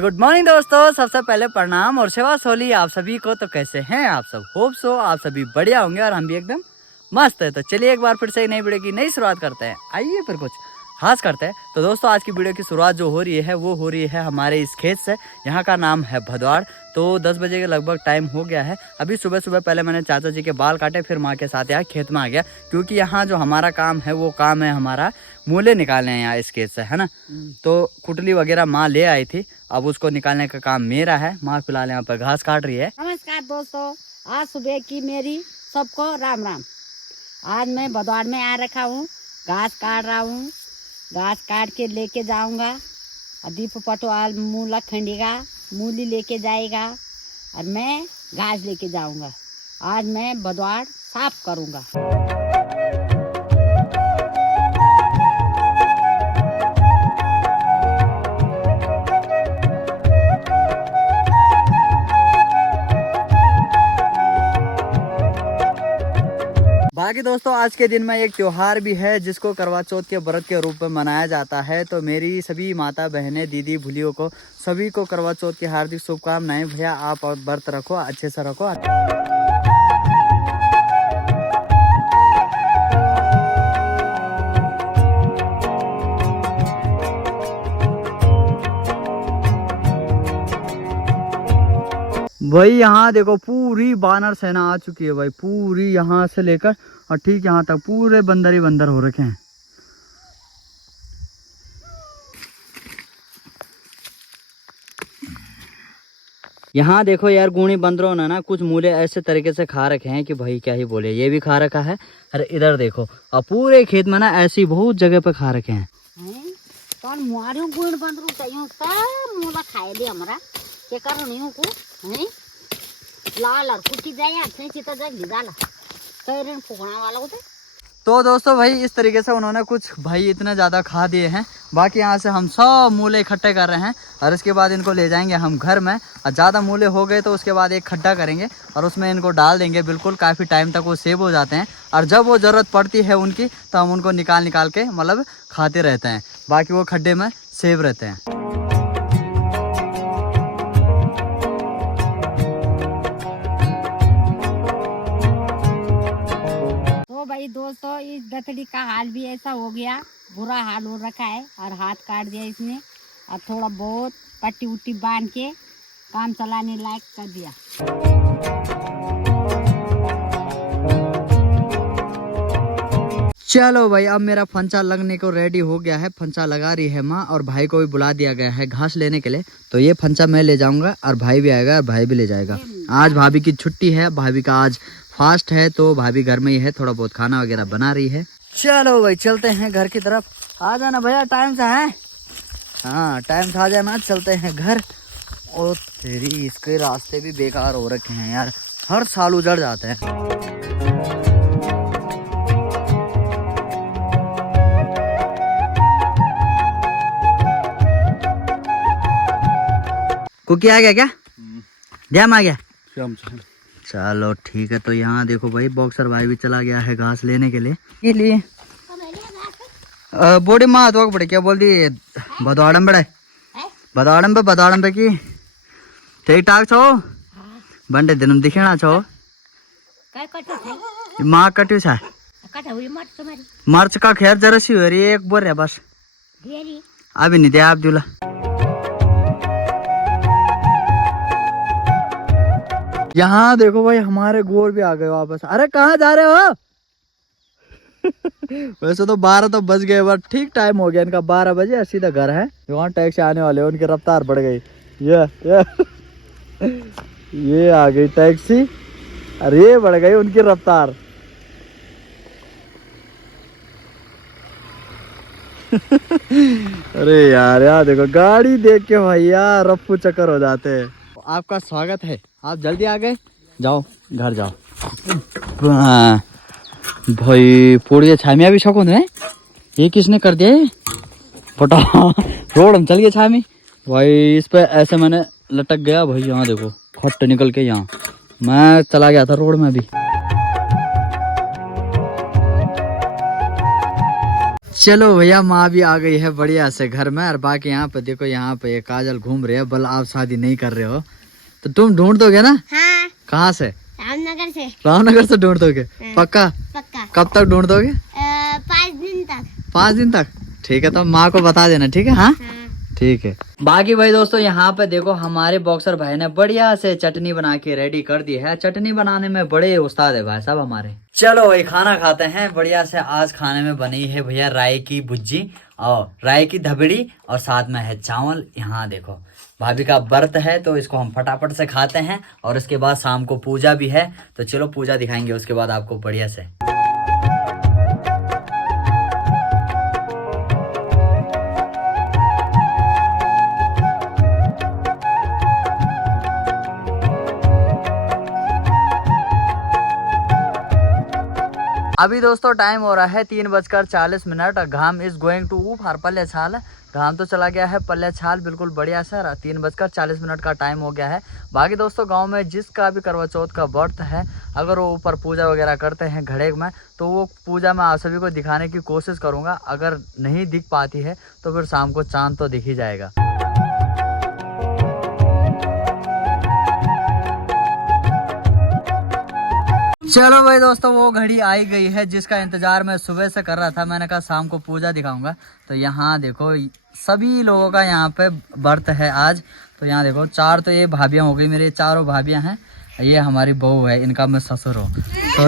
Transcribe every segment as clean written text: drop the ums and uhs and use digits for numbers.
Good morning दोस्तों, सबसे पहले प्रणाम और सेवा सोली आप सभी को। तो कैसे हैं आप सब? होप सो आप सभी बढ़िया होंगे और हम भी एकदम मस्त है। तो चलिए एक बार फिर से नई वीडियो की नई शुरुआत करते हैं। आइए फिर कुछ खास करते हैं। तो दोस्तों आज की वीडियो की शुरुआत जो हो रही है वो हो रही है हमारे इस खेत से। यहाँ का नाम है भदवाड़। तो 10 बजे के लगभग टाइम हो गया है। अभी सुबह सुबह पहले मैंने चाचा जी के बाल काटे, फिर माँ के साथ यहाँ खेत में आ गया, क्योंकि यहाँ जो हमारा काम है वो काम है हमारा मूले निकालने हैं यहाँ इस खेत से, है ना। तो कुटली वगैरह माँ ले आई थी, अब उसको निकालने का काम मेरा है। माँ फिलहाल यहाँ पर घास काट रही है। नमस्कार दोस्तों, आज सुबह की मेरी सबको राम राम। आज मैं भदवाड़ में आ रखा हूँ, घास काट रहा हूँ। घास काट के लेके जाऊंगा। दीप पटवाल मूला खंडेगा, मूली लेके जाएगा और मैं घास लेके जाऊंगा। आज मैं भदवाड़ साफ करूंगा। बाकी दोस्तों आज के दिन में एक त्योहार भी है जिसको करवा चौथ के व्रत के रूप में मनाया जाता है। तो मेरी सभी माता बहनें, दीदी, भूलियों को सभी को करवा चौथ की हार्दिक शुभकामनाएं। भैया आप और व्रत रखो, अच्छे से रखो। भाई यहाँ देखो पूरी बानर सेना आ चुकी है भाई, पूरी यहाँ से लेकर और ठीक यहाँ तक पूरे बंदर ही बंदर हो रखे हैं। यहाँ देखो यार, गूणी बंदरों ने ना कुछ मूले ऐसे तरीके से खा रखे हैं कि भाई क्या ही बोले। ये भी खा रखा है, अरे इधर देखो, और पूरे खेत में ना ऐसी बहुत जगह पे खा रखे हैं। कौन मुआरियों गुण बंदरू चाहिए सब मूला खाए दे हमरा के करो नहीं को हैं लाल और कुटी जाए अच्छे चिता जाए गिदाला तैरन फुकना वाला होते। तो दोस्तों भाई इस तरीके से उन्होंने कुछ भाई इतने ज़्यादा खा दिए हैं। बाकी यहाँ से हम सब मूले इकट्ठे कर रहे हैं और इसके बाद इनको ले जाएंगे हम घर में। और ज़्यादा मूले हो गए तो उसके बाद एक खड्डा करेंगे और उसमें इनको डाल देंगे। बिल्कुल काफ़ी टाइम तक वो सेव हो जाते हैं और जब वो ज़रूरत पड़ती है उनकी तो हम उनको निकाल के मतलब खाते रहते हैं। बाकी वो खड्डे में सेव रहते हैं। भाई दोस्तों इस दतड़ी का हाल भी ऐसा हो गया, बुरा हाल हो रखा है और हाथ काट दिया इसने। अब थोड़ा बहुत पट्टी उट्टी बांध के काम चलाने लायक कर दिया। चलो भाई अब मेरा फंचा लगने को रेडी हो गया है। फंचा लगा रही है माँ और भाई को भी बुला दिया गया है घास लेने के लिए। तो ये फंचा मैं ले जाऊंगा और भाई भी आएगा और भाई भी ले जाएगा। आज भाभी की छुट्टी है, भाभी का आज फास्ट है तो भाभी घर में ही है, थोड़ा बहुत खाना वगैरह बना रही है। चलो भाई चलते हैं घर की तरफ। आ जाना भैया टाइम से है, हाँ टाइम से आ जाना, चलते हैं घर। और तेरी इसके रास्ते भी बेकार हो रखे हैं यार, हर साल उजड़ जाते हैं। कुकी आ गया क्या? डैम आ गया। चलो ठीक है। तो यहाँ देखो भाई बॉक्सर भाई भी चला गया है घास लेने के लिए बॉडी माँ तो बड़े क्या बोल दी भदवाड़म बड़े भदवाड़म पे की ठीक ठाक छो बंडे दिन दिखेना छो माँ कटू सा मर्च का खैर जरा सी हो रही है, एक बोल रहा बस अभी नहीं दिया आप दूल्हा। यहाँ देखो भाई हमारे गोर भी आ गए वापस। अरे कहाँ जा रहे हो? वैसे तो 12 तो बज गए बट ठीक टाइम हो गया इनका, 12 बजे सीधा घर है। वहाँ टैक्सी आने वाले उनकी रफ्तार बढ़ गई। ये आ गई टैक्सी और ये बढ़ गई उनकी रफ्तार। अरे यार देखो गाड़ी देख के भैया रफ्फू चक्कर हो जाते हैं। आपका स्वागत है, आप जल्दी आ गए, जाओ घर जाओ। भाई पूरी छामिया भी शौक है, ये किसने कर दिया? फटा रोड हम चल गए छामी भाई, इस पे ऐसे मैंने लटक गया भाई। यहाँ देखो खट्ट निकल के यहाँ मैं चला गया था रोड में भी। चलो भैया माँ भी आ गई है बढ़िया से घर में। और बाकी यहाँ पे देखो, यहाँ पे ये काजल घूम रही है। बल आप शादी नहीं कर रहे हो तो तुम ढूंढ दोगे ना? हाँ। कहाँ से? रामनगर से। रामनगर से ढूंढ दोगे? पक्का? पक्का। कब तक ढूंढ दोगे? 5 दिन तक। 5 दिन तक? ठीक है, तो माँ को बता देना। ठीक है? हाँ ठीक है। बाकी भाई दोस्तों यहाँ पे देखो हमारे बॉक्सर भाई ने बढ़िया से चटनी बना के रेडी कर दी है। चटनी बनाने में बड़े उस्ताद है भाई साहब हमारे। चलो भाई खाना खाते हैं बढ़िया से। आज खाने में बनी है भैया राई की भुज्जी और राई की धबड़ी और साथ में है चावल। यहाँ देखो भाभी का व्रत है तो इसको हम फटाफट से खाते हैं। और उसके बाद शाम को पूजा भी है, तो चलो पूजा दिखाएंगे उसके बाद आपको बढ़िया से। अभी दोस्तों टाइम हो रहा है 3:40। घाम इज गोइंग टू ऊप हर पल्ले छाल। घाम तो चला गया है पल्ले छाल बिल्कुल बढ़िया सर। 3:40 का टाइम हो गया है। बाकी दोस्तों गांव में जिसका भी करवा चौथ का व्रत है, अगर वो ऊपर पूजा वगैरह करते हैं घड़े में, तो वो पूजा मैं आप सभी को दिखाने की कोशिश करूँगा। अगर नहीं दिख पाती है तो फिर शाम को चांद तो दिख ही जाएगा। चलो भाई दोस्तों वो घड़ी आई गई है जिसका इंतजार मैं सुबह से कर रहा था। मैंने कहा शाम को पूजा दिखाऊंगा। तो यहाँ देखो सभी लोगों का यहाँ पे व्रत है आज। तो यहाँ देखो 4 तो ये भाभियाँ हो गई, मेरी 4 भाभियाँ हैं। ये हमारी बहू है, इनका मैं ससुर हूँ। तो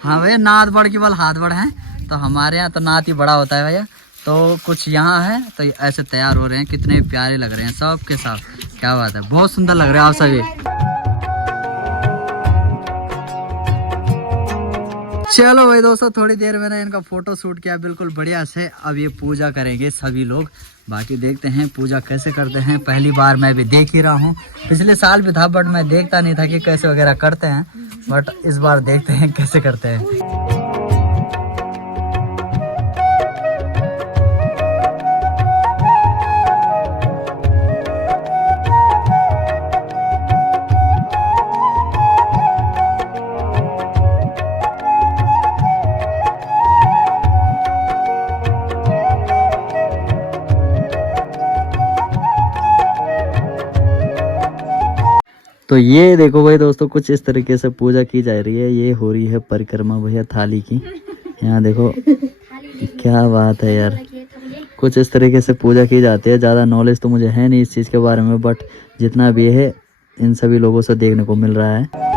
हाँ भैया नात बड़ की बल हाथ बड़ है। तो हमारे यहाँ तो नात ही बड़ा होता है भैया। तो कुछ यहाँ है तो ऐसे तैयार हो रहे हैं। कितने प्यारे लग रहे हैं सब के सब। क्या बात है, बहुत सुंदर लग रहे हैं आप सभी। चलो भाई दोस्तों थोड़ी देर मैंने इनका फोटो शूट किया बिल्कुल बढ़िया से। अब ये पूजा करेंगे सभी लोग। बाकी देखते हैं पूजा कैसे करते हैं। पहली बार मैं भी देख ही रहा हूँ। पिछले साल भी था बट मैं देखता नहीं था कि कैसे वगैरह करते हैं। बट इस बार देखते हैं कैसे करते हैं। तो ये देखो भाई दोस्तों कुछ इस तरीके से पूजा की जा रही है। ये हो रही है परिक्रमा भैया थाली की। यहाँ देखो क्या बात है यार, कुछ इस तरीके से पूजा की जाती है। ज़्यादा नॉलेज तो मुझे है नहीं इस चीज़ के बारे में, बट जितना भी है इन सभी लोगों से देखने को मिल रहा है।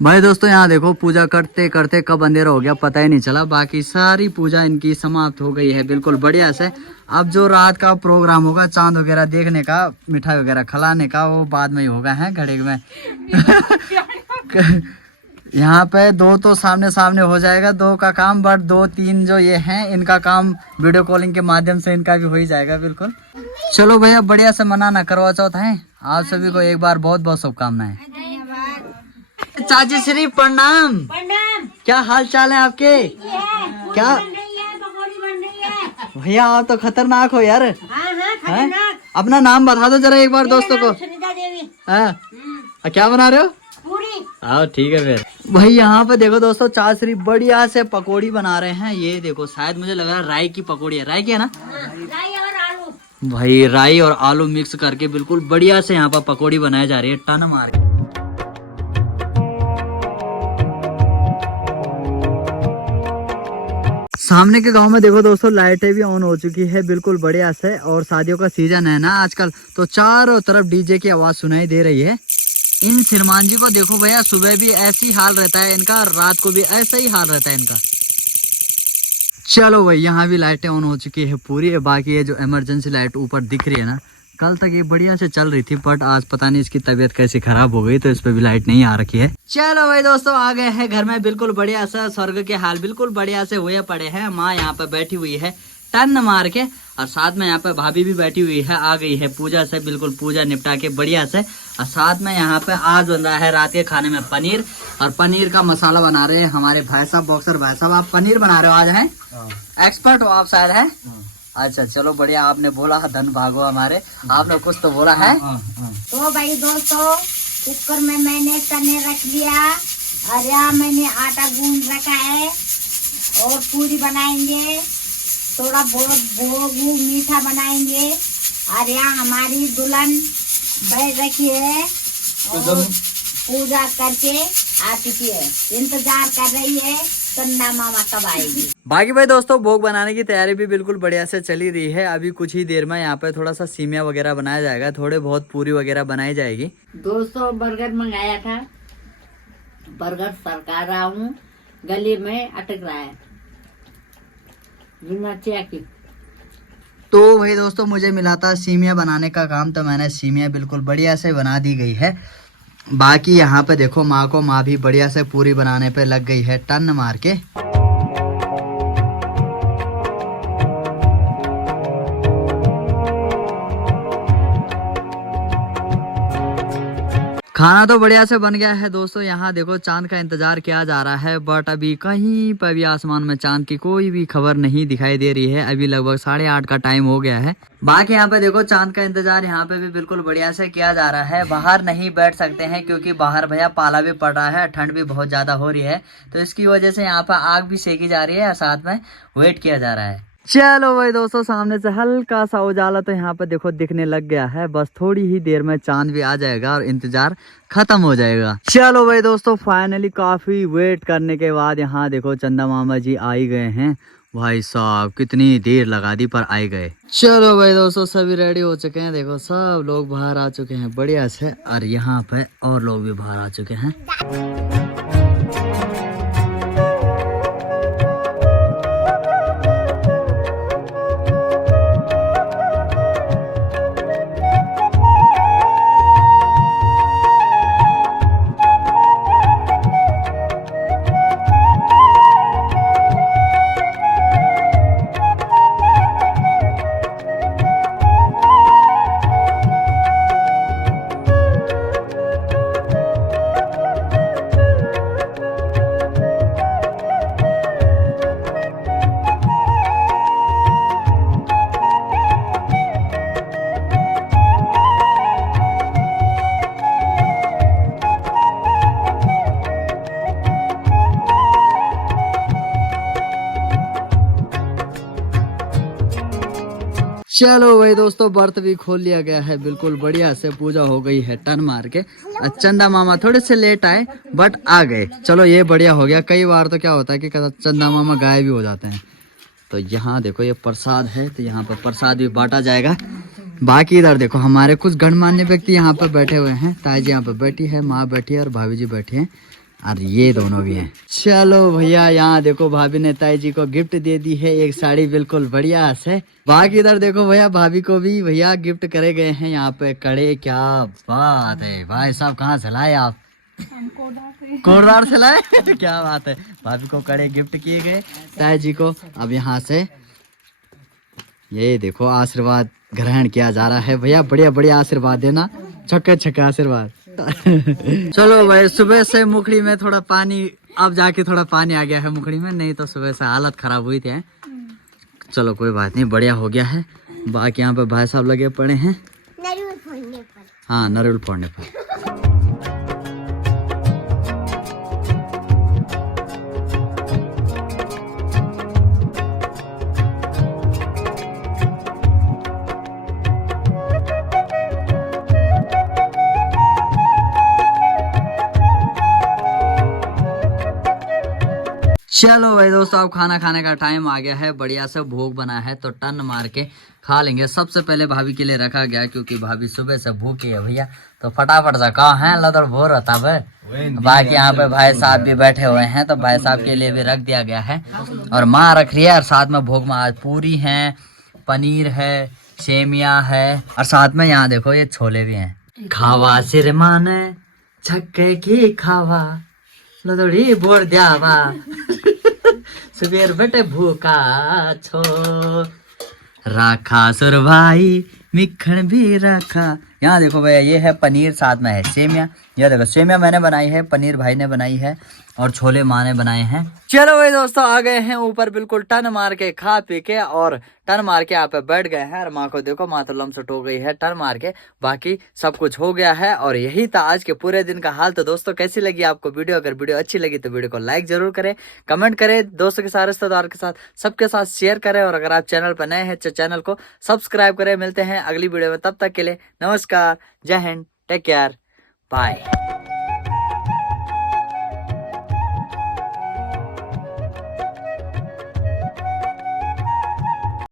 भाई दोस्तों यहाँ देखो पूजा करते करते कब अंधेरा हो गया पता ही नहीं चला। बाकी सारी पूजा इनकी समाप्त हो गई है बिल्कुल बढ़िया से। अब जो रात का प्रोग्राम होगा चांद वगैरह देखने का, मिठाई वगैरह खिलाने का, वो बाद में ही होगा है घड़े में। यहाँ पे 2 तो सामने सामने हो जाएगा 2 का काम, बट 2-3 जो ये हैं इनका काम वीडियो कॉलिंग के माध्यम से इनका भी हो ही जाएगा बिल्कुल। चलो भैया बढ़िया से मनाना करवा चौथ है। आप सभी को एक बार बहुत बहुत शुभकामनाएं। चाची श्री प्रणाम। क्या हाल चाल है आपके? क्या भैया आप तो खतरनाक हो यार। अपना नाम बता दो जरा एक बार दोस्तों को। क्या बना रहे हो? हाँ ठीक है फिर। भाई यहाँ पे देखो दोस्तों चाचरी बढ़िया से पकौड़ी बना रहे हैं। ये देखो शायद मुझे लग रहा है राई की पकौड़ी है। राई की है ना? राई और आलू। भाई राई और आलू मिक्स करके बिल्कुल बढ़िया से यहाँ पर पकौड़ी बनाई जा रही है टन मार के। सामने के गांव में देखो दोस्तों लाइटें भी ऑन हो चुकी है बिल्कुल बढ़िया से। और शादियों का सीजन है ना आजकल, तो चारों तरफ डीजे की आवाज सुनाई दे रही है। इन श्रीमान जी को देखो भैया, सुबह भी ऐसे ही हाल रहता है इनका, रात को भी ऐसा ही हाल रहता है इनका। चलो भाई, यहाँ भी लाइटें ऑन हो चुकी है पूरी। बाकी ये जो इमरजेंसी लाइट ऊपर दिख रही है ना, कल तक ये बढ़िया से चल रही थी, बट आज पता नहीं इसकी तबीयत कैसी खराब हो गई, तो इस पे भी लाइट नहीं आ रखी है। चलो भाई दोस्तों, आ गए हैं घर में बिल्कुल बढ़िया सा। स्वर्ग के हाल बिल्कुल बढ़िया से हुए पड़े हैं। माँ यहाँ पे बैठी हुई है टन मार के, और साथ में यहाँ पे भाभी भी बैठी हुई है, आ गई है पूजा से, बिल्कुल पूजा निपटा के बढ़िया से। और साथ में यहाँ पे आज बन रहा है रात के खाने में पनीर, और पनीर का मसाला बना रहे हैं हमारे भाई साहब, बॉक्सर भाई साहब। आप पनीर बना रहे हो आज, हैं एक्सपर्ट हो आप शायद, है? अच्छा चलो बढ़िया, आपने बोला धन भागो हमारे, आपने कुछ तो बोला है। तो भाई दोस्तों, कुकर में मैंने चने रख लिया, और यहाँ मैंने आटा गूंद रखा है, और पूरी बनाएंगे, थोड़ा बहुत मीठा बनाएंगे। और यहाँ हमारी दुल्हन बैठ रखी है और पूजा करके आ चुकी है, इंतजार कर रही है चंदा मामा कब आएगी। बाकी भाई दोस्तों, भोग बनाने की तैयारी भी बिल्कुल बढ़िया से चली रही है। अभी कुछ ही देर में यहाँ पे थोड़ा सा सीमिया वगैरह बनाया जाएगा, थोड़े बहुत पूरी वगैरह बनाई जाएगी। दोस्तों, बर्गर मंगाया था, बर्गर सरका रहा हूँ, गले में अटक रहा है बिना चेक। तो भाई दोस्तों, मुझे मिला था सीमिया बनाने का काम, तो मैंने सीमिया बिल्कुल बढ़िया से बना दी गई है। बाकी यहाँ पे देखो माँ को, माँ भी बढ़िया से पूरी बनाने पे लग गई है टन मार के। खाना तो बढ़िया से बन गया है दोस्तों। यहाँ देखो चांद का इंतजार किया जा रहा है, बट अभी कहीं पर भी आसमान में चांद की कोई भी खबर नहीं दिखाई दे रही है। अभी लगभग 8:30 का टाइम हो गया है। बाकी यहाँ पे देखो चांद का इंतजार यहाँ पे भी बिल्कुल बढ़िया से किया जा रहा है। बाहर नहीं बैठ सकते हैं क्योंकि बाहर भैया पाला भी पड़ रहा है, ठंड भी बहुत ज्यादा हो रही है, तो इसकी वजह से यहाँ पर आग भी सेकी जा रही है और साथ में वेट किया जा रहा है। चलो भाई दोस्तों, सामने से हल्का सा उजाला तो यहाँ पे देखो दिखने लग गया है। बस थोड़ी ही देर में चांद भी आ जाएगा और इंतजार खत्म हो जाएगा। चलो भाई दोस्तों, फाइनली काफी वेट करने के बाद यहाँ देखो चंदा मामा जी आ ही गए हैं। भाई साहब कितनी देर लगा दी पर आ गए। चलो भाई दोस्तों, सभी रेडी हो चुके हैं। देखो सब लोग बाहर आ चुके हैं बढ़िया से, और यहाँ पे और लोग भी बाहर आ चुके हैं। चलो भाई दोस्तों, व्रत भी खोल लिया गया है, बिल्कुल बढ़िया से पूजा हो गई है टन मार के। चंदा मामा थोड़े से लेट आए बट आ गए। चलो ये बढ़िया हो गया। कई बार तो क्या होता है कि चंदा मामा गायब भी हो जाते हैं। तो यहाँ देखो ये प्रसाद है, तो यहाँ पर प्रसाद भी बांटा जाएगा। बाकी इधर देखो हमारे कुछ गणमान्य व्यक्ति यहाँ पर बैठे हुए हैं। ताई जी यहाँ पर बैठी है, माँ बैठी है और भाभी जी बैठी है, और ये दोनों भी हैं। चलो भैया, यहाँ देखो भाभी ने ताई जी को गिफ्ट दे दी है एक साड़ी बिल्कुल बढ़िया से। बाकी इधर देखो भैया, भाभी को भी भैया गिफ्ट करे गए हैं यहाँ पे कड़े। क्या बात है भाई साहब, कहाँ से लाए आप? कोरदार से लाए क्या बात है। भाभी को कड़े गिफ्ट किए गए ताई जी को। अब यहाँ से ये देखो आशीर्वाद ग्रहण किया जा रहा है। भैया बढ़िया बढ़िया आशीर्वाद देना, छक्के छक्के आशीर्वाद। चलो भाई, सुबह से मुखड़ी में थोड़ा पानी, अब जाके थोड़ा पानी आ गया है मुखड़ी में, नहीं तो सुबह से हालत खराब हुई थी। चलो कोई बात नहीं, बढ़िया हो गया है। बाकी यहाँ पे भाई साहब लगे पड़े हैं नारियल फोड़ने पर। हाँ, नारियल फोड़ने पर। चलो भाई दोस्तों, अब खाना खाने का टाइम आ गया है। बढ़िया से भोग बना है तो टन मार के खा लेंगे। सबसे पहले भाभी के लिए रखा गया क्योंकि भाभी सुबह से भूखी है भैया, तो फटाफट से कहा है लदर भोर होता है। बाकी यहाँ पे भाई साहब भी बैठे हुए हैं तो भाई साहब के लिए भी रख दिया गया है। और माँ रख रही है और साथ में भोग में आज पूरी है, पनीर है, सेमिया है और साथ में यहाँ देखो ये छोले भी हैं। खावा सिर माने छक्के की खावा लदड़ी बोर द्यावा सुबेर बेटे भूखा छो राखा सुर भाई मिखण भी रखा। यहाँ देखो भैया ये है पनीर, साथ में है सेमिया। ये देखो सेमिया मैंने बनाई है, पनीर भाई ने बनाई है और छोले माँ ने बनाए हैं। चलो भाई दोस्तों, आ गए हैं ऊपर बिल्कुल टन मार के खा पी के और टन मार के यहाँ पे बैठ गए हैं। और माँ को देखो, माँ तो लमसट हो गई है टन मार के। बाकी सब कुछ हो गया है और यही था आज के पूरे दिन का हाल। तो दोस्तों कैसी लगी आपको वीडियो? अगर वीडियो अच्छी लगी तो वीडियो को लाइक जरूर करें, कमेंट करें, दोस्तों के साथ, रिश्तेदार के साथ, सबके साथ शेयर करें। और अगर आप चैनल पर नए हैं तो चैनल को सब्सक्राइब करें। मिलते हैं अगली वीडियो में, तब तक के लिए नमस्कार, जय हिंद, टेक केयर, बाय।